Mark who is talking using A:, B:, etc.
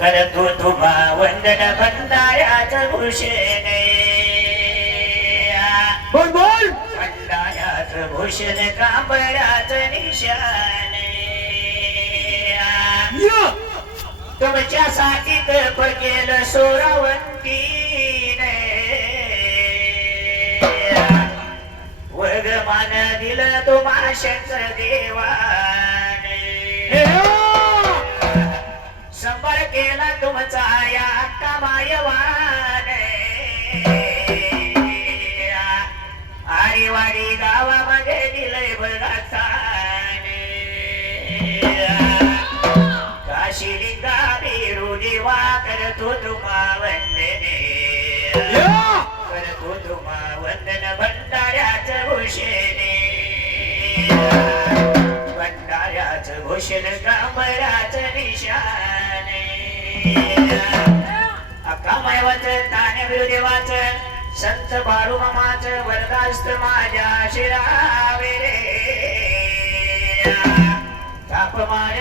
A: करतो तुम्हा वंदन भंडाऱ्याच भूषण
B: बोल! बोल!
A: भंडाऱ्याच भूषण कांबळ्याच निशान तुमच्यासाठी तप केलं सोरावंती वर्ग मान दिलं तुम्हाशंच देवा केला तुमचा या कमायवान आरीवाडी गावामध्ये दिलंय बघा स्थान. काशी लिंगा बिरू देवा करतो तुम्हा वंदने करतो तुम्हा वंदन भंडाऱ्याच भूषणे भंडाऱ्याच भूषण कांबऱ्याच निशाने अक्कामाय वाच ताने देवाच संत बाळू मामाच वरदास्त माझ्या शिरावे रे ताप मार